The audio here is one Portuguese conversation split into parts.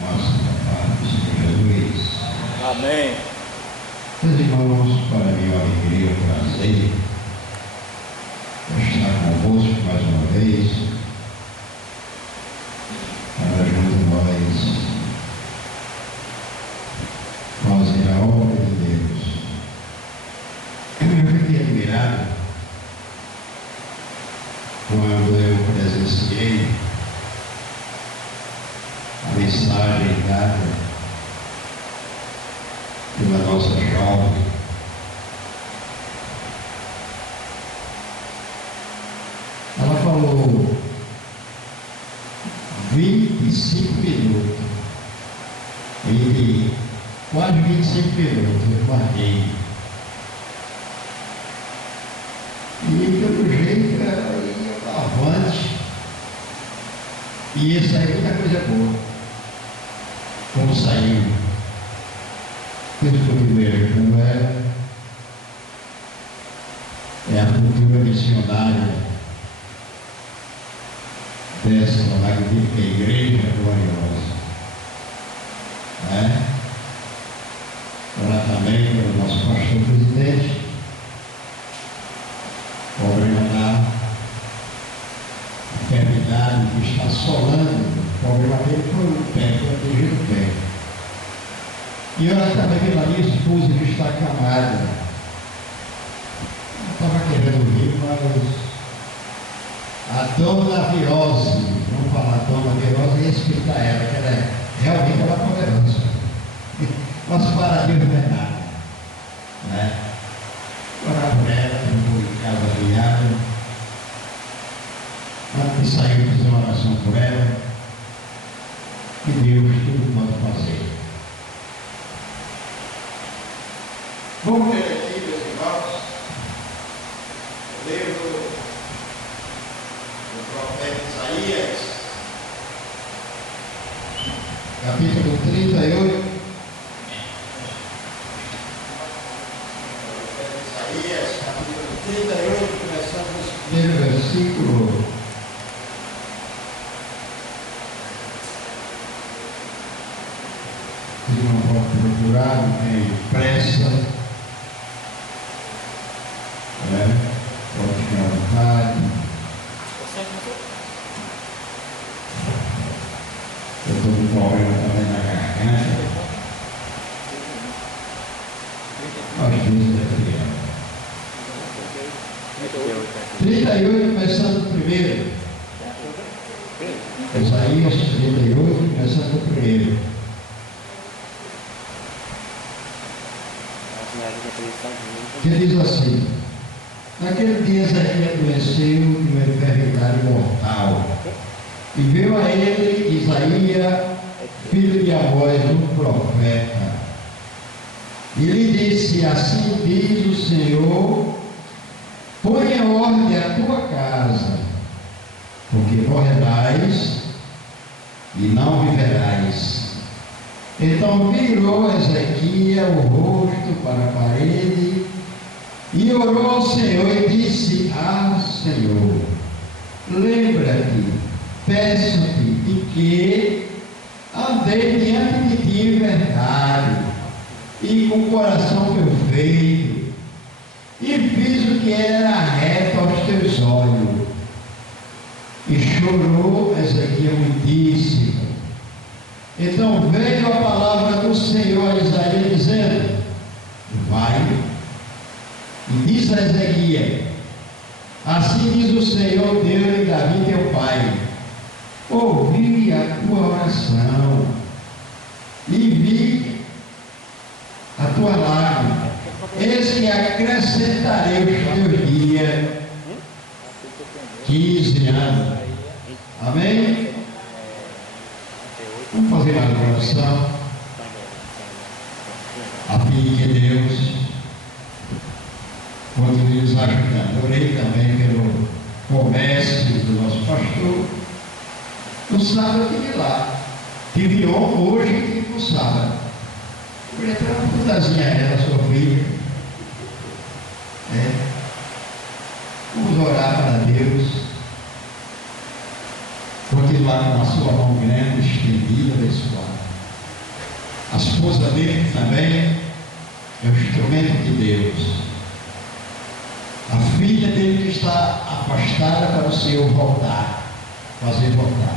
Nossa Pai do Senhor Jesus. Amém. Meus irmãos, para mim é uma alegria, um prazer estar convosco mais uma vez, para junto nós fazer a obra de Deus. Eu fiquei admirado quando eu presenciei a mensagem dada pela nossa jovem. Ela falou 25 minutos. E quase 25 minutos eu guardei. E pelo jeito ela ia avante. E ia sair muita coisa boa. Como saiu. Deus primeiro, como é a cultura missionária dessa magnífica igreja gloriosa. Orar também pelo nosso pastor presidente, problema da enfermidade que está assolando, o problema dele foi o pé, foi atingido o pé. E orar também pela minha esposa que está acamada. Não estava querendo rir, mas a dona virose, vamos falar dona virose e respeitar ela, que ela é realmente ela é poderosa. Mas para Deus não é nada. Orar por ela, eu vou em casa aliada. Antes de sair, fazer uma oração por ela. Que Deus tudo pode fazer. Vamos ler aqui, meus irmãos, o livro do profeta Isaías, capítulo 38. Isaías, capítulo 38, começando no primeiro versículo. Se não pode procurar, não tem pressa. Pode ficar à vontade. Eu estou com problema também na garganta. Às vezes é criança. 38, começando o primeiro. Isaías 38, começando o primeiro. Que diz assim: naquele dia Ezequiel adoeceu de uma enfermidade mortal, e veio a ele Isaías, filho de Amós, um profeta, e lhe disse: assim diz o Senhor, põe em ordem a tua casa, porque morrerás e não viverás. Então virou Ezequiel o rosto para a parede e orou ao Senhor e disse: Senhor, lembra-te, peço-te de que andei diante de ti em verdade e com o coração perfeito, e fiz o que era reto aos teus olhos. E chorou Ezequiel muitíssimo. Então veio a palavra do Senhor a Isaías dizendo: vai e diz a Ezequiel: assim diz o Senhor Deus de Davi teu pai, ouvi a tua oração e vi a tua lágrima, eis que acrescentarei os teus dias 15 anos. Amém? Vamos fazer uma oração a fim de que Deus continue nos ajudando. Orei também pelo comércio do nosso pastor. No sábado eu estive lá. Tive hoje e tive no sábado. Eu ia ter uma frutazinha ela, sua filha. Vamos orar para Deus. Continuar com a sua mão grande, estendida, abençoada. afastada para o Senhor voltar, fazer voltar.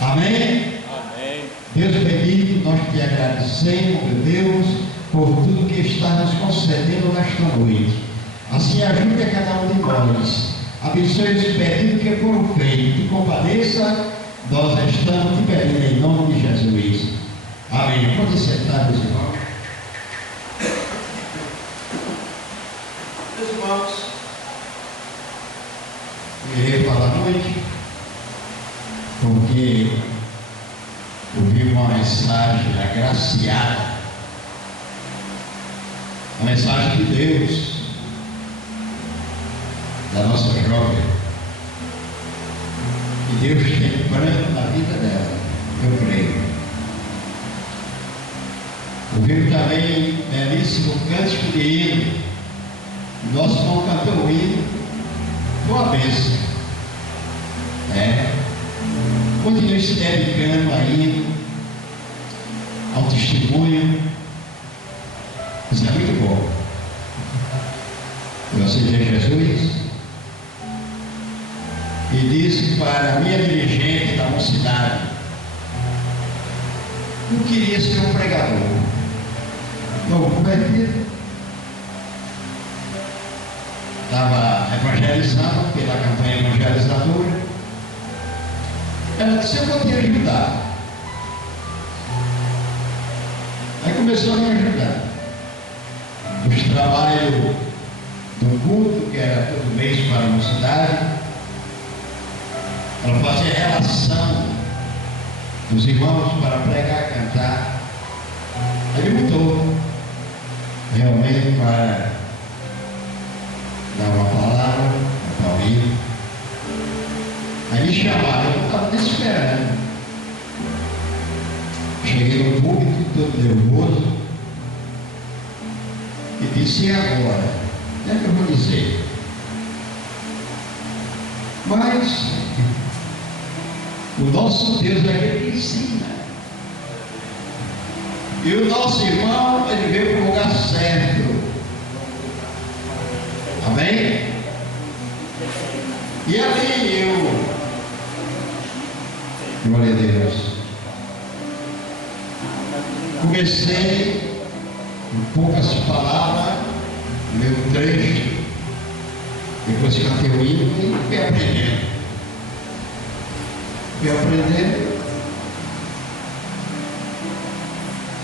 Amém? Amém. Deus bendito, nós te agradecemos, meu Deus, por tudo que está nos concedendo nesta noite. Assim ajude a cada um de nós. Abençoe os pedidos que foram feitos. Te compadeça, nós estamos te pedindo em nome de Jesus. Amém. Pode sentar, meus irmãos. Meus irmãos, eu irei falar à noite, porque ouvi uma mensagem agraciada, uma mensagem de Deus, da nossa jovem, que Deus tem plano na vida dela, eu creio. Ouviu também belíssimo cântico de hino, nosso irmão cantou o hino, foi uma bênção. Continue se dedicando aí ao testemunho, isso é muito bom. Eu aceitei Jesus e disse para a minha dirigente da mocidade: eu queria ser um pregador. Novo convertido, estava evangelizando pela campanha evangelizadora. Ela disse: eu vou te ajudar. Aí começou a me ajudar. Os trabalhos do culto, que era todo mês para a mocidade, ela fazia relação dos irmãos para pregar, cantar. Aí ele mudou realmente para dar uma palavra para Paulinho. Aí me chamaram, eu não estava nem esperando. Cheguei no público, todo nervoso, e disse: e agora? O que é que eu vou dizer? Mas o nosso Deus é aquele que ensina. E o nosso irmão, ele veio para o lugar certo. Amém? E ali glória a Deus, comecei com poucas palavras, meu trecho, depois cantei o hino e fui aprendendo.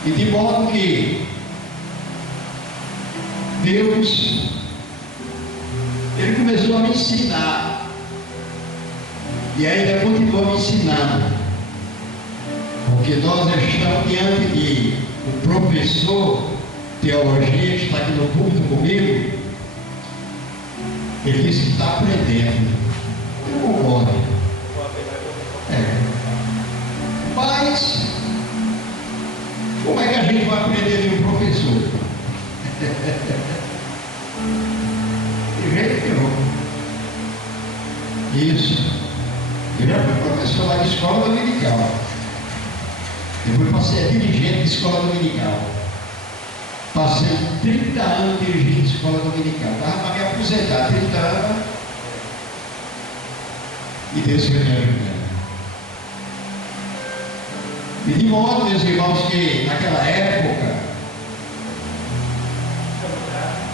E de modo que Deus, Ele começou a me ensinar, e ainda continua me ensinando, porque nós estamos diante de um professor de teologia que está aqui no culto comigo. Ele disse que está aprendendo. Eu concordo. Mas como é que a gente vai aprender de um professor? De jeito nenhum. Isso. Eu já fui professor lá de escola dominical. Depois passei a dirigente de escola dominical. Passei 30 anos dirigindo escola dominical. Estava para me aposentar, 30 anos. E Deus foi me ajudando. E de modo, meus irmãos, que naquela época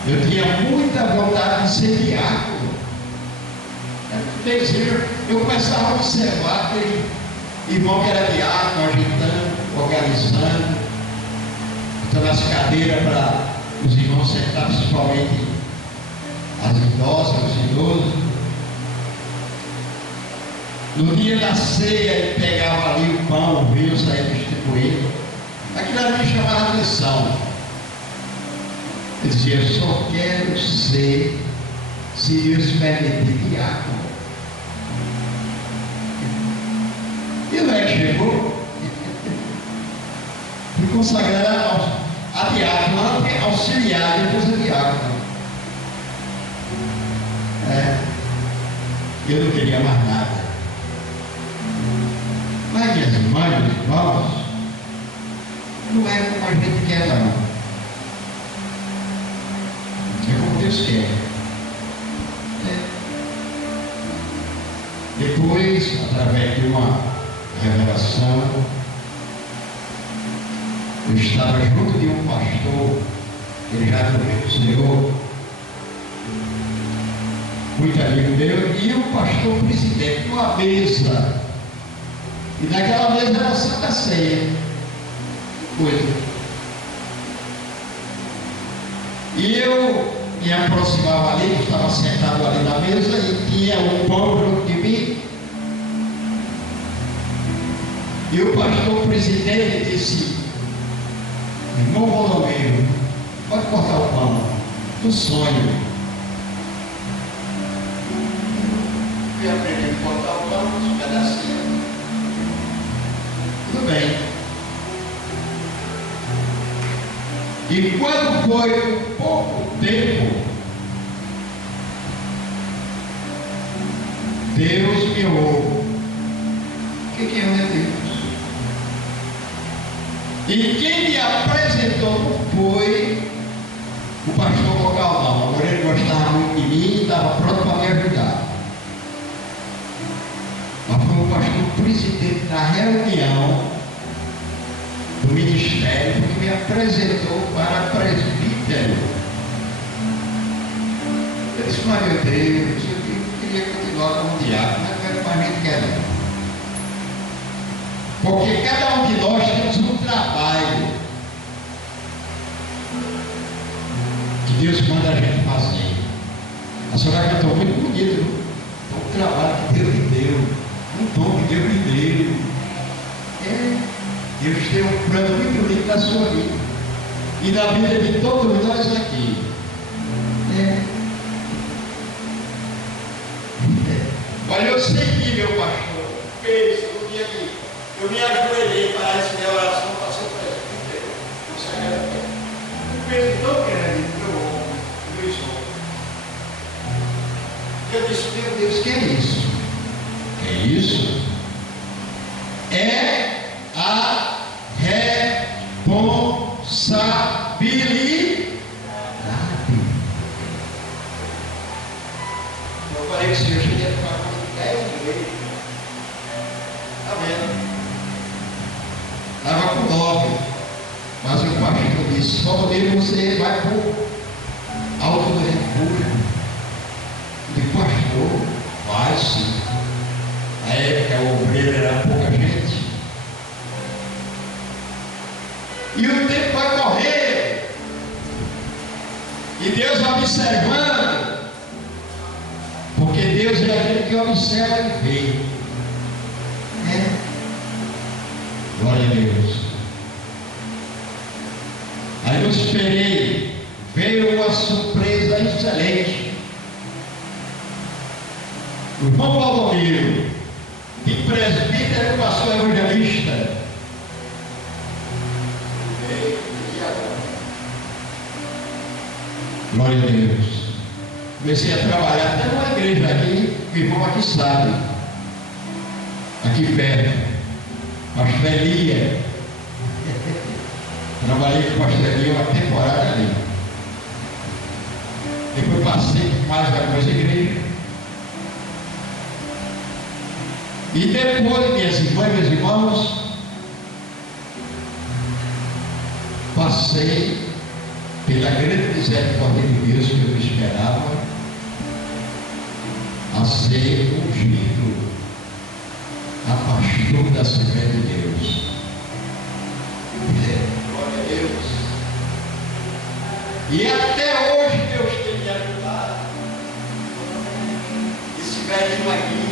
eu tinha muita vontade de ser diácono. Eu começava a observar aquele irmão que era diácono, agitando, organizando, dando as cadeiras para os irmãos sentar, principalmente as idosas, os idosos. No dia da ceia, ele pegava ali o pão, o vinho, saía distribuindo. Aquilo ali me chamava a atenção. Eu dizia: eu só quero ser, se Deus permitir, diácono. E o é que chegou? Fui consagrado a diácono, auxiliar, depois a diácono. Eu não queria mais nada. Mas, minhas irmãs, meus irmãos, não é como a gente quer, não. É como Deus quer. Depois, através de uma revelação, eu estava junto de um pastor, ele já dormiu com o Senhor, muito amigo meu, e o pastor presidente de uma mesa. E naquela mesa era a Santa Ceia. Coisa. E eu me aproximava ali, eu estava sentado ali na mesa e tinha um pão junto de mim. E o pastor presidente disse: irmão Valdomiro, pode cortar o pão do sonho. Eu aprendi a cortar o pão, uns pedacinhos. Tudo bem. E quando foi pouco tempo, Deus me ouve. O que é Deus? E quem me apresentou não foi o pastor local, não. Agora ele gostava muito de mim e estava pronto para me ajudar. Mas foi o pastor presidente da reunião do ministério que me apresentou para presbítero. Eu disse: mas meu Deus, eu queria continuar como diácono, mas a gente quer não. Porque cada um de nós temos um trabalho que Deus manda a gente fazer. A senhora cantou muito bonito, o trabalho que Deus lhe deu, um dom que Deus lhe deu. Deus tem um plano muito bonito na sua vida e na vida de todos nós aqui. Olha, eu senti, meu pastor, pensa, no dia que eu me ajoelhei para essa oração para ser presbítero, no sacramento. O peso tão grande do meu ombro, do meu estômago. Eu disse: meu Deus, que é isso? Que é isso? É a responsabilidade. Eu falei que o Senhor cheguei a ficar com 10 vezes. Está vendo? Estava com 9. Mas o pastor disse: só mesmo você vai para o alto do refúgio. Eu disse: pastor, vai sim. Na época o obreiro era pouca gente. E o tempo vai correr. E Deus observando. Porque Deus é aquele que observa e vê. Glória a Deus. Aí eu esperei. Veio uma surpresa excelente. O irmão Valdomiro, de presbítero, pastor evangelista. Glória a Deus. Comecei a trabalhar até numa igreja aqui, o irmão aqui sabe, aqui perto, pastor Elia. Trabalhei com o pastor Elia uma temporada ali. Depois passei por mais algumas igrejas. E depois, minhas irmãs e meus irmãos, passei pela grande misericórdia de Deus que eu esperava a ser ungido a pastor da Assembleia de Deus. Glória a Deus. E até hoje Deus tem me ajudado. Esse velhinho aqui.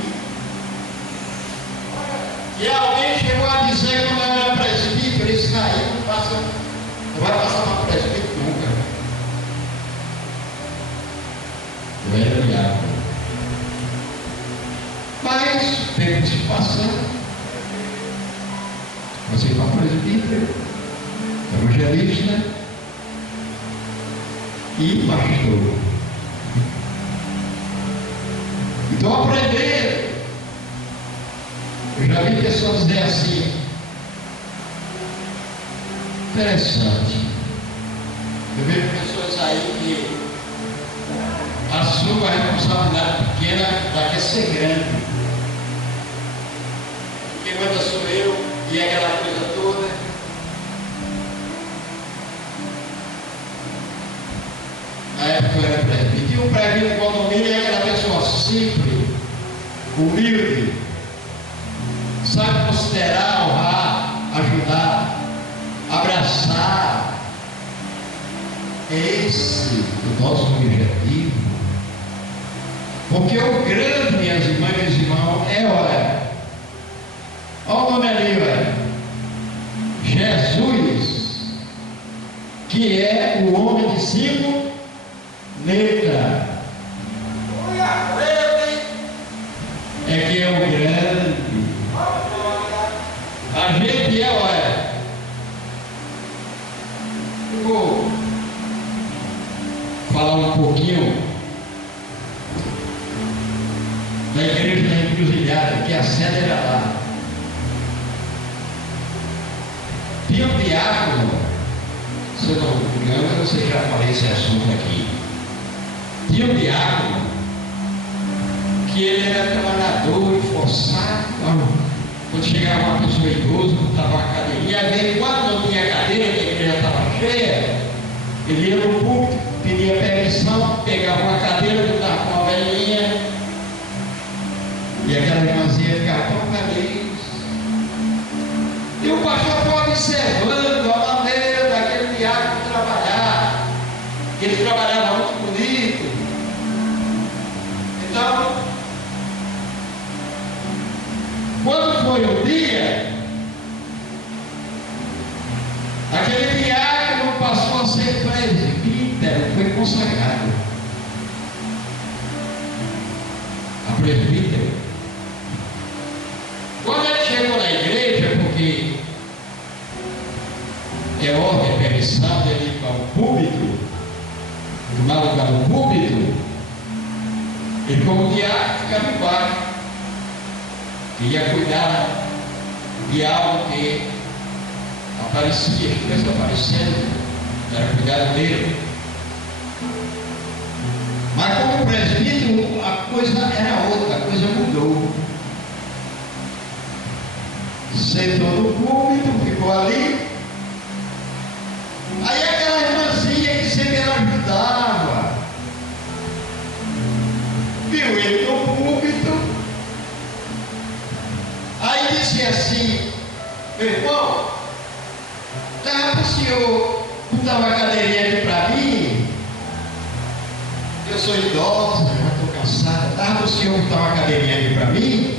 E alguém chegou a dizer quando eu era presbítero: esse aí não vai passar para presbítero nunca. Eu era diácono. Mas o tempo se passando, você foi presbítero, evangelista e pastor. Então aprender. Eu já vi pessoas dizer assim: interessante. Eu vejo pessoas aí que a sua responsabilidade pequena daqui a ser grande. e aquela coisa toda. Na época eu era presbítero. E o presbítero do condomínio é aquela pessoa simples, humilde, sabe considerar, honrar, ajudar, abraçar. É esse o nosso objetivo. Porque o grande, minhas irmãs e meus irmãos, é olha. Olha o nome ali, olha. Jesus, que é o homem de 5 letras. É que é o grande. A gente é, olha. Eu vou falar um pouquinho da igreja da Encruzilhada, que a sede era lá. Tinha um diácono, se eu não me engano, eu não sei, já falei esse assunto aqui. Tinha um diácono que ele era trabalhador, esforçado. Quando chegava uma pessoa idosa, botava uma cadeirinha, e aí quando não tinha cadeira, que a igreja estava cheia, ele ia no púlpito, pedia permissão, pegava uma cadeira, botava com uma velhinha, e aquela irmãzinha ficava tão feliz. E o pastor foi observando a maneira daquele diácono trabalhar. Ele trabalhava muito bonito. Então, quando foi o dia, aquele diácono passou a ser presbítero, foi consagrado a presbítero. Quando ele chegou na igreja, porque é ordem, permissão dele ir para o púlpito, tomar lugar no púlpito, ele, como diácono, ficava embaixo. Queria cuidar de algo que aparecia, estivesse aparecendo, era cuidar dele. Mas como presbítero, a coisa era outra, a coisa mudou. Sentou no púlpito, ficou ali. Aí aquela irmãzinha que sempre ela ajudava, viu ele no púlpito, aí disse assim: meu irmão, dá para o senhor botar uma cadeirinha aqui para mim? Eu sou idosa, já estou cansada, dá para o senhor botar uma cadeirinha aqui para mim?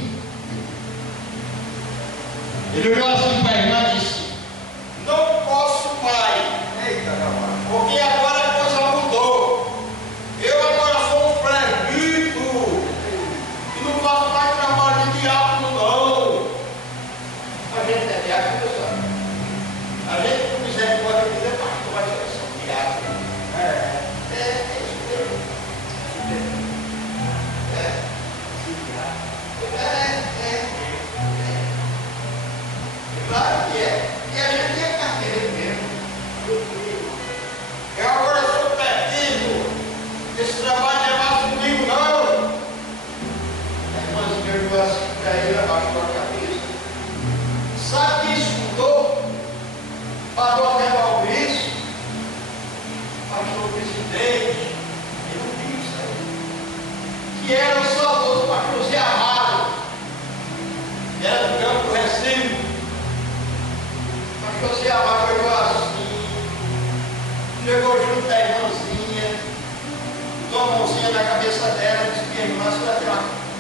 Ele olhou assim para a irmã e disse: não posso, pai. Eita, porque agora a coisa mudou. Eu agora sou um presbítero e não faço mais trabalho de diácono, não. A gente é diácono, pessoal. A gente não quiser pode dizer, pastor, mas eu sou diácono. É isso mesmo. Claro que é. E a gente é carteira mesmo. Eu agora sou perdido. Esse trabalho não é mais comigo, não. A irmãzinha olhou assim para ele, abaixou a cabeça. Sabe que isso mudou? Parou até o isso. Pastor presidente, eu disse aí, que era o saudoso pastor Zé Amado, era do Campo do Recife. Pastor Zé Amado olhou assim, chegou junto da irmãzinha, botou a mãozinha na cabeça dela e disse: minha irmã, você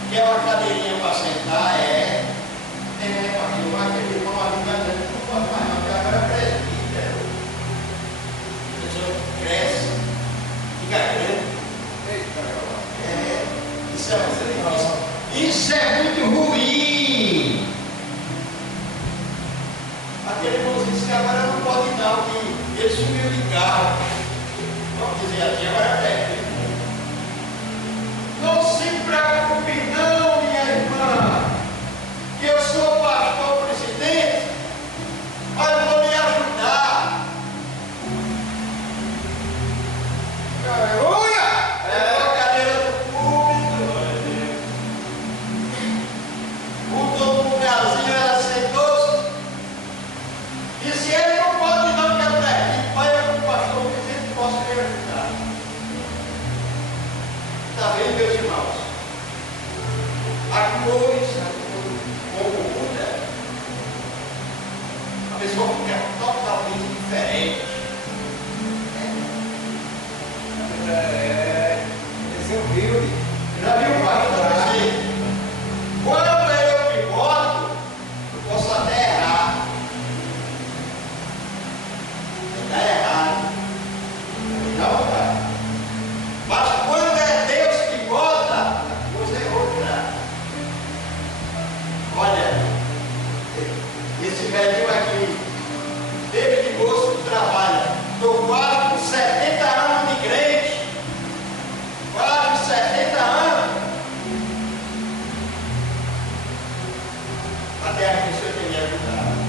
quer uma cadeirinha para sentar? Pastor, mas aquele irmão ali não pode mais não, porque agora é presbítero. A pessoa cresce, fica grande. Isso é muito ruim. Aquele irmãozinho disse que agora não pode não, que ele subiu de carro. Vamos dizer assim, agora é técnico. Não se preocupe não, minha irmã, que eu sou pastor presidente, mas vou lhe ajudar. Aleluia! Levou a cadeira do púlpito, botou no lugarzinho, ela sentou-se, Esse velhinho aqui, desde moço que trabalha, estou quase com 70 anos de crente, quase 70 anos. Até a pessoa tem me ajudado.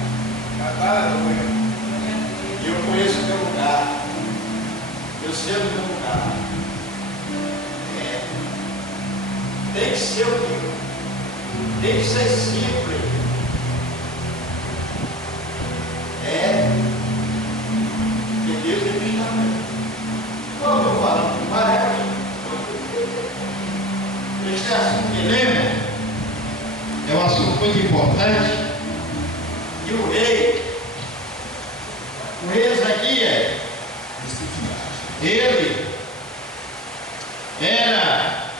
E eu conheço o meu lugar. Eu sei o meu lugar. Tem que ser humilde. Tem que ser simples. Que Deus ele está vendo. Como eu estou falando, parece. Este assunto que lembra é um assunto muito importante. E o rei Ezequias, ele era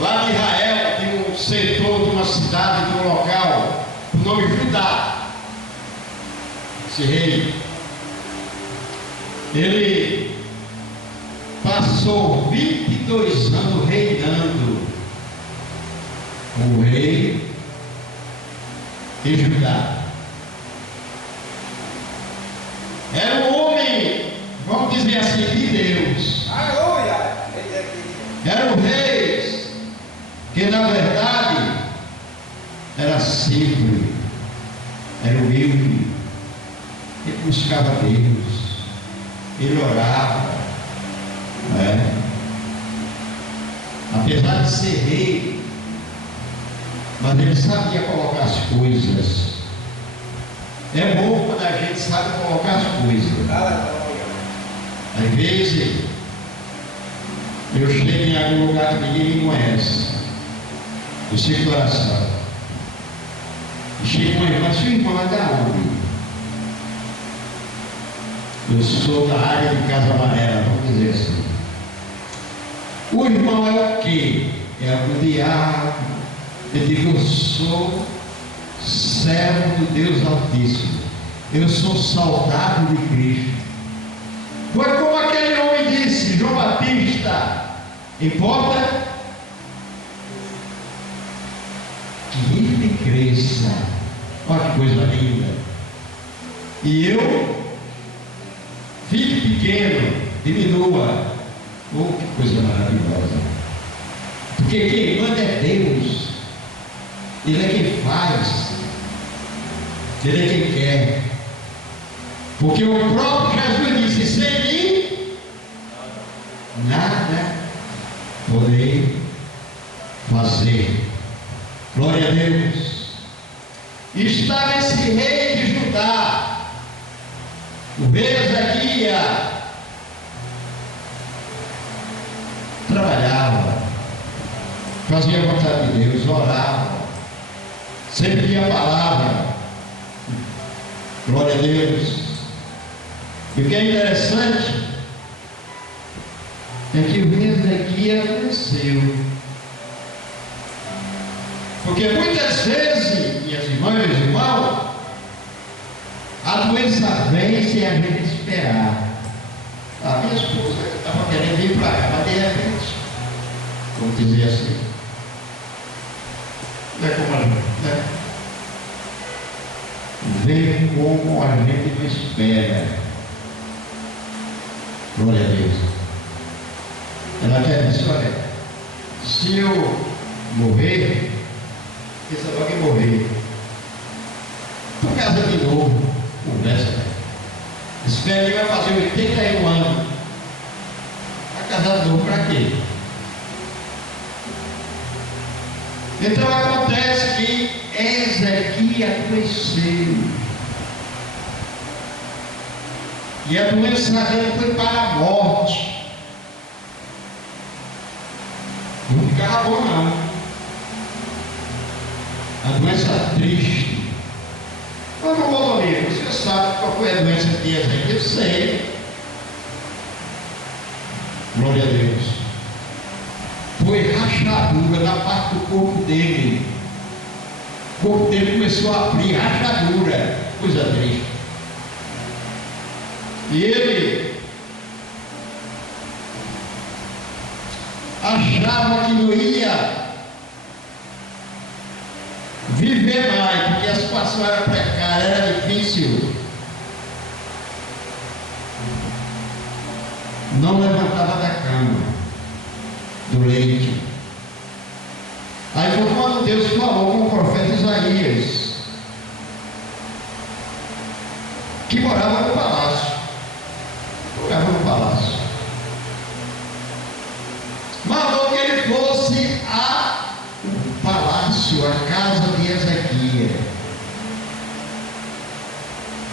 lá de Israel, de um setor, de uma cidade, de um local, o nome Judá. Esse rei, ele passou 22 anos reinando, o rei de Judá. Era um homem, vamos dizer assim, de Deus. Era um rei que na verdade era simples, era humilde, ele buscava Deus, ele orava, apesar de ser rei, mas ele sabia colocar as coisas. É bom quando a gente sabe colocar as coisas. Às vezes eu chego em algum lugar que ninguém me conhece, eu sei coração, e chego uma irmã, sua irmã é da onde? Eu sou da área de Casa Amarela, vamos dizer assim. O irmão é o quê? É o diabo. Eu digo, eu sou servo do Deus Altíssimo, eu sou soldado de Cristo. Foi como aquele homem disse, João Batista: importa que ele cresça. Olha que coisa linda. E eu fique pequeno, diminua. Oh, que coisa maravilhosa. Porque quem manda é Deus. Ele é quem faz. Ele é quem quer. Porque o próprio Jesus disse: sem mim nada podei fazer. Glória a Deus. Estava esse rei de Judá, o rei Ezequias, trabalhava, fazia a vontade de Deus, orava, sempre lia a palavra. Glória a Deus. E o que é interessante é que o rei Ezequias adoeceu. Porque muitas vezes, minhas irmãs e meus irmãos, a doença vem sem a gente esperar. A minha esposa estava querendo vir para cá, mas de repente, vamos dizer assim, não é como a gente, né? Vem como a gente não espera. Glória a Deus. Ela quer dizer: olha, se eu morrer, pensa logo em morrer. Tu casa de novo, conversa, né? Esse velho vai fazer 81 anos. Vai casar de novo para quê? Então acontece que Ezequias adoeceu. E a doença dele foi para a morte. Não ficava bom, não. A doença triste. Mas, meu amigo, você sabe qual foi a doença que tinha gente? Eu sei. Glória a Deus. Foi rachadura na parte do corpo dele. O corpo dele começou a abrir, rachadura. Coisa triste. E ele achava que não ia viver mais, porque a situação era precária, era iniciou. Não levantava da cama, do leito. Aí foi quando Deus falou com o profeta Isaías, que morava no palácio. Morava no palácio. Mandou que ele fosse ao palácio, a casa de Ezequias,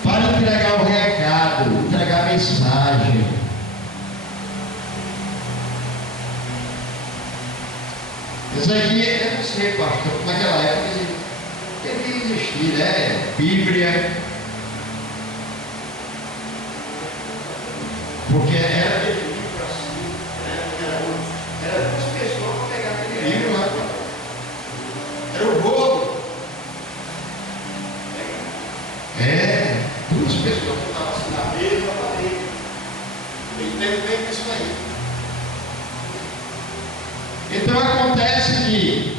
para entregar o recado, entregar a mensagem. Ezequias, eu não sei, pastor, naquela época devia existir, né? Bíblia, porque era definido assim, era duas pessoas para pegar aquele livro lá. Era o rodo. Duas pessoas que estavam assim na mesma parede. Ele teve bem isso aí. Então acontece que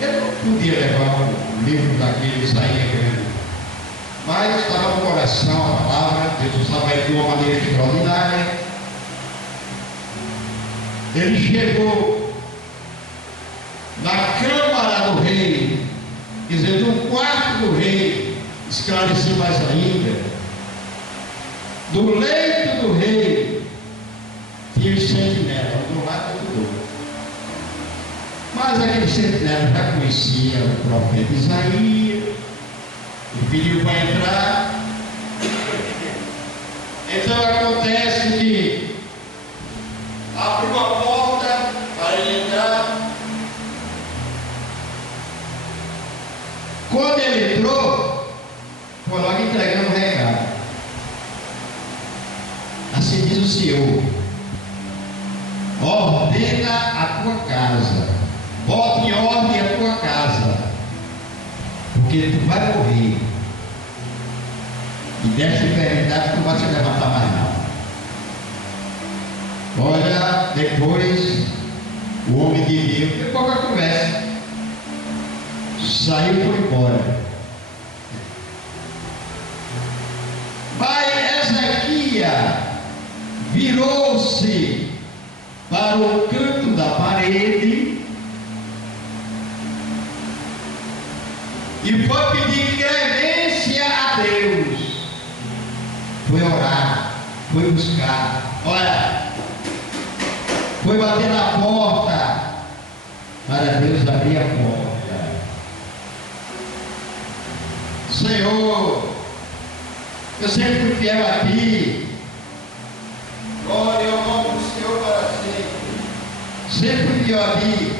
eu não podia levar o livro daquele Isaías grande, mas estava no coração a palavra, Deus usava ele de uma maneira extraordinária. Ele chegou na câmara do rei, quer dizer, no quarto do rei, esclarecer mais ainda, do leito do rei, tinha os sentinelas, um do lado e do outro. Mas aquele sentinela já conhecia o profeta Isaías e pediu para entrar. Então acontece que abriu a porta para ele entrar. Quando ele entrou, foi logo entregando o recado. Assim diz o Senhor: ordena a tua casa, bota em ordem a tua casa, porque tu vai morrer, e desta eternidade tu não vai se levantar mais não. Olha, depois o homem de Deus, teve pouca conversa, saiu e foi embora. Mas Ezequias virou-se para o canto da parede e foi pedir clemência a Deus. Foi orar, foi buscar. Olha, foi bater na porta para Deus abrir a porta. Senhor, eu sempre fui fiel a ti. Glória ao nome do Senhor para sempre. Sempre fui fiel a ti.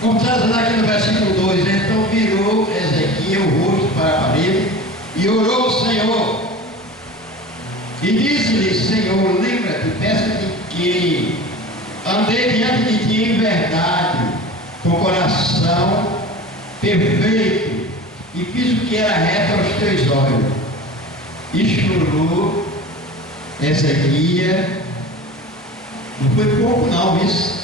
Como está dizendo aqui no versículo 2, então virou Ezequias o rosto para a parede e orou ao Senhor. E disse-lhe: Senhor, lembra-te, peço-te que andei diante de ti em verdade, com coração perfeito, e fiz o que era reto aos teus olhos. E chorou Ezequias, não foi pouco não isso.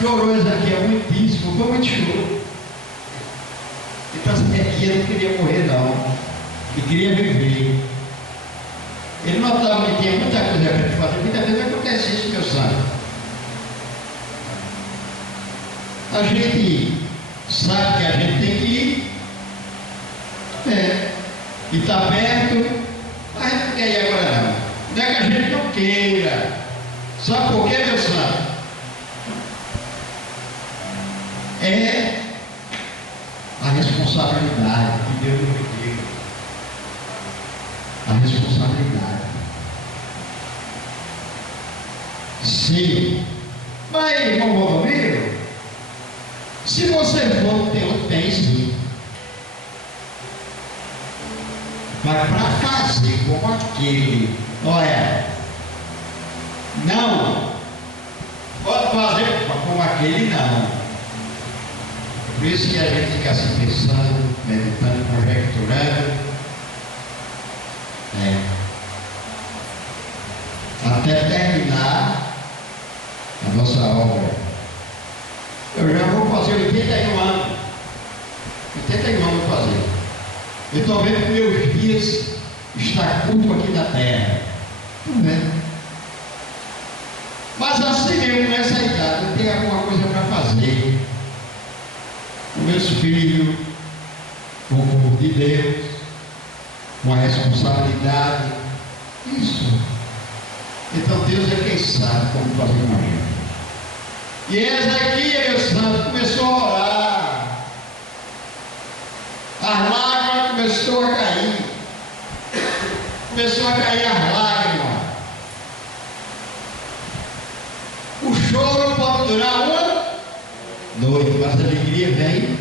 Chorou Ezequias muitíssimo, foi muito choro. Então Ezequias não queria morrer não, ele queria viver. Ele notava que tinha muita coisa para fazer, muitas vezes acontece isso, meu sangue. A gente sabe que a gente tem que ir, e está perto, mas a gente não quer ir agora não. Não é que a gente não queira. Sabe por quê, meu sangue? É a responsabilidade que Deus nos deu. A responsabilidade. Sim. Mas, irmão Valdomiro, se você for, tem sim. Mas para fazer como aquele, olha, não pode fazer como aquele, não. Por isso que a gente fica assim pensando, meditando, conjecturando, até terminar a nossa obra. Eu já vou fazer 81 anos. O que é que ele manda fazer? Eu estou vendo que meus dias estão curtos aqui na terra. Estou vendo. Mas assim eu, nessa idade, eu tenho alguma coisa para fazer. Com meus filhos, com o povo de Deus, com a responsabilidade. Isso. Então Deus é quem sabe como fazer com a gente. E Ezequiel, meu santo, começou a orar. As lágrimas começou a cair. Começou a cair as lágrimas. O choro pode durar uma noite, mas a alegria vem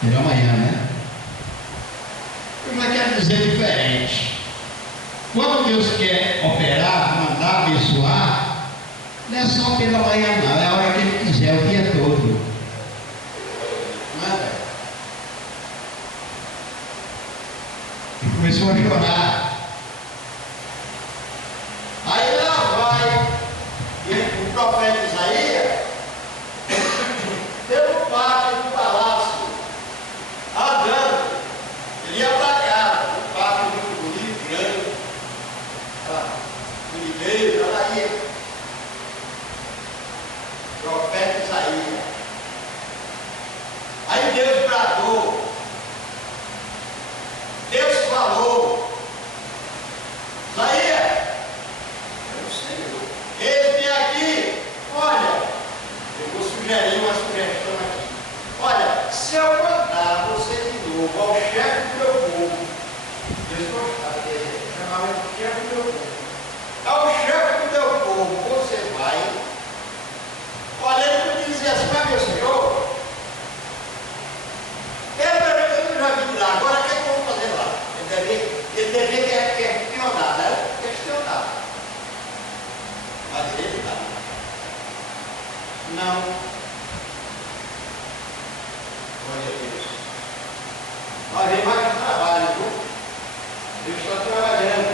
pela manhã, né? Eu já quero dizer diferente. Quando Deus quer operar, mandar, abençoar, não é só pela manhã não, é a hora que Ele quiser, o dia todo. Não é? E começou a chorar. Aí lá vai o profeta Isaías, pelo pátio do palácio, andando. Ele ia para casa, um pátio muito bonito, grande, boniteiro, ela ia. Profeta Isaías. Aí Deus bradou. Deus falou. Isaías, meu Senhor, eis-me aqui. Olha, eu vou sugerir uma sugestão aqui. Olha, se eu mandar você de novo ao chefe do meu povo, Deus gostava dele, chamava de chefe do meu povo. Ao chefe do meu povo, você vai. Olha, ele dizia assim, mas meu senhor, eu já vim lá, agora o que é que eu vou fazer lá? Ele devia questionar, né? Questionar. Mas ele não. Olha Deus. Mas vem mais de trabalho, viu? Deus está trabalhando.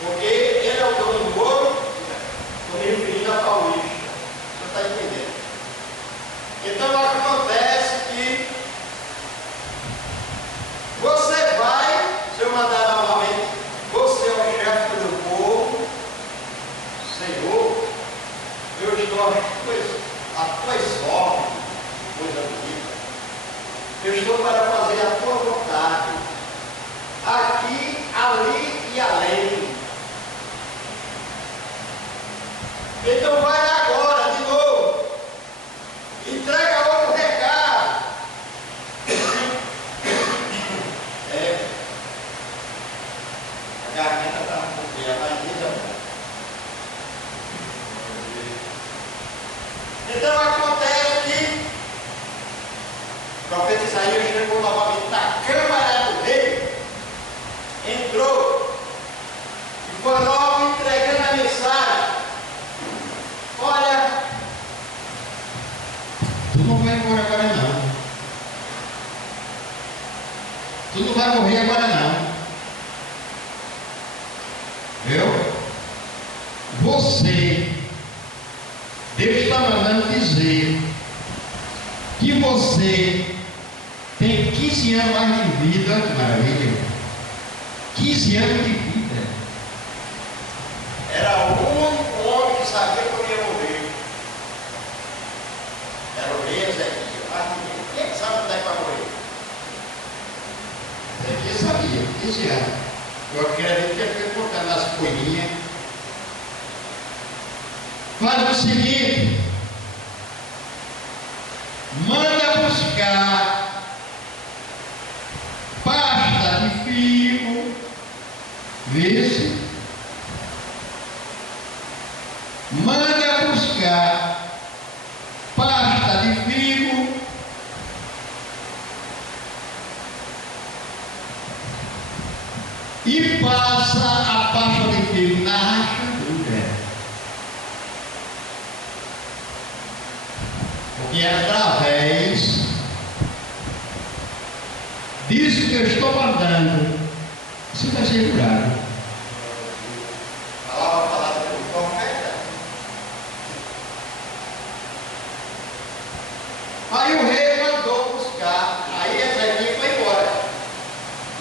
Porque ele é o dono do ouro, estou me referindo a Paulista. Está entendendo? Então acontece que você vai, se eu mandar novamente, você é o chefe do povo, Senhor, eu estou a tuas ordens, coisa bonita, eu estou para fazer a tua vontade, aqui, ali e além. Então vai agora, de novo. Entrega outro recado. A garganta está um pouquinho, a barriga. Então acontece que o profeta Isaías chegou novamente na câmara do rei, entrou e foi logo entregando a mensagem. Olha, tu não vai morrer agora não. Tu não vai morrer agora não. Viu? Você, Deus está mandando dizer que você tem 15 anos mais de vida. Que maravilha! 15 anos de vida. Era o único homem que sabia que eu ia morrer. Era o rei Ezequiel. Quem é que sabe onde é que vai morrer? Ezequiel sabia, 15 anos. Eu acredito que ele foi contando nas folhinhas. Faz o seguinte: manda buscar pasta de figo, vê-se. Manda buscar pasta de figo, e passa a pasta de figo na rachadura. Porque é através disso que eu estou mandando, você vai ser curado. Palavra falada pelo profeta. Aí o rei mandou buscar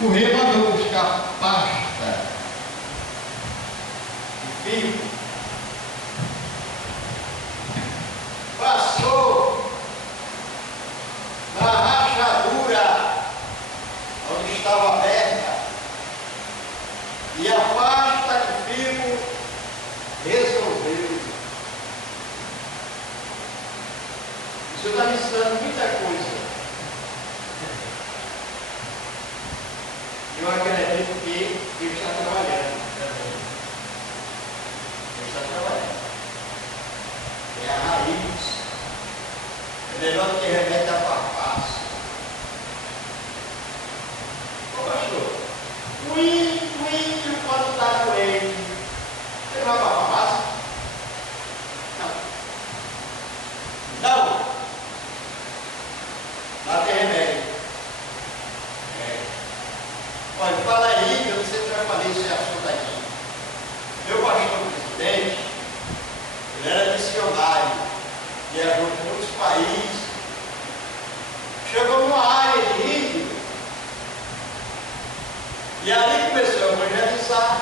O rei mandou buscar pasta de figo, passou na rachadura onde estava aberta, e a pasta de figo resolveu. Isso está me ensinando muita coisa. Eu acredito que ele está trabalhando também. Ele está trabalhando. É a raiz. É melhor do que remédio da farmácia. Ô pastor, o índio quando está doente, ele vai para a farmácia? Não. Não. Lá tem remédio. Olha, fala aí, eu não sei se vai fazer esse assunto aqui. Meu pastor presidente, ele era missionário, viajou por muitos países, chegou numa área de índio, e ali começou a evangelizar.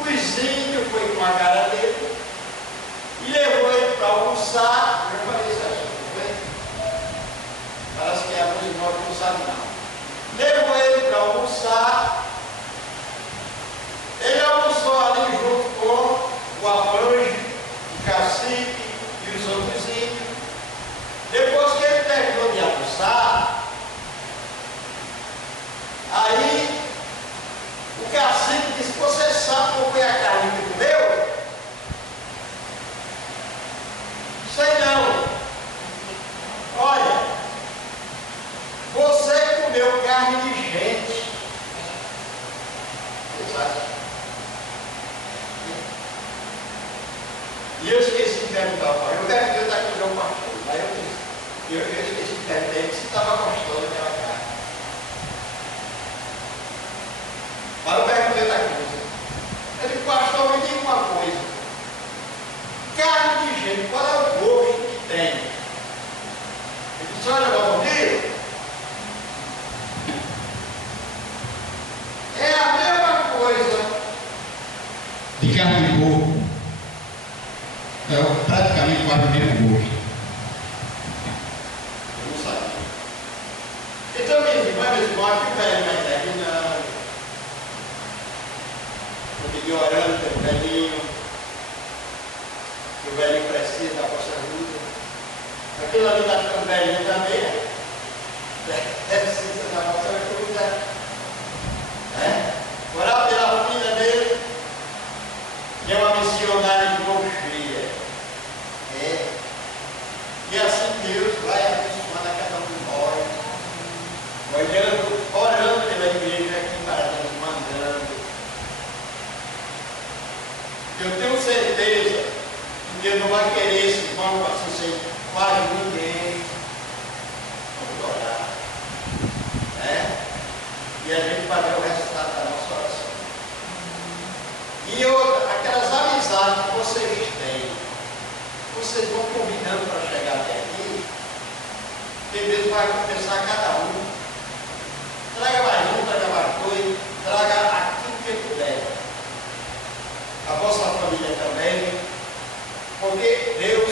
Os índios foi com a cara dele e levou ele para almoçar. Eu já falei esse assunto, não foi? Parece que é a música não sabe não. Levou ele para almoçar. Ele almoçou ali junto com o Apanjo, o cacique e os outros índios. Depois que ele terminou de almoçar, aí o cacique disse: você sabe qual foi a carne que comeu? Sei não. Olha, você comeu carne de gente. Exato. E eu esqueci de perguntar ao pai. Eu perguntei onde é que o meu pastor. Aí eu esqueci de perguntar ele se estava gostando daquela carne. Mas eu perguntei outra coisa. Eu disse: pastor, me diga uma coisa. Carne de gente, qual é o gosto que tem? Ele disse: olha, Valdir, é a mesma coisa de carne de porco. É praticamente quase o mesmo gosto. Eu não sabia. Então, minha irmã, meus irmãos, aqui o velho vai terminando. Eu fiquei orando pelo velhinho. Que o velhinho precisa da vossa ajuda. Aquilo ali está ficando velhinho também, né? Precisa da vossa ajuda. Orar pela filha dele, que é uma missionária de mão cheia. E assim Deus vai abençoando a cada um de nós, orando pela igreja aqui para Deus, mandando. Eu tenho certeza que Deus não vai querer esse irmão assim sem quase ninguém. Vamos orar. E a gente vai ver o resultado da nossa oração. E outra, aquelas amizades que vocês têm, vocês vão combinando para chegar até aqui, que Deus vai compensar a cada um. Traga mais um, traga mais dois, traga aquilo que puder. A vossa família também, porque Deus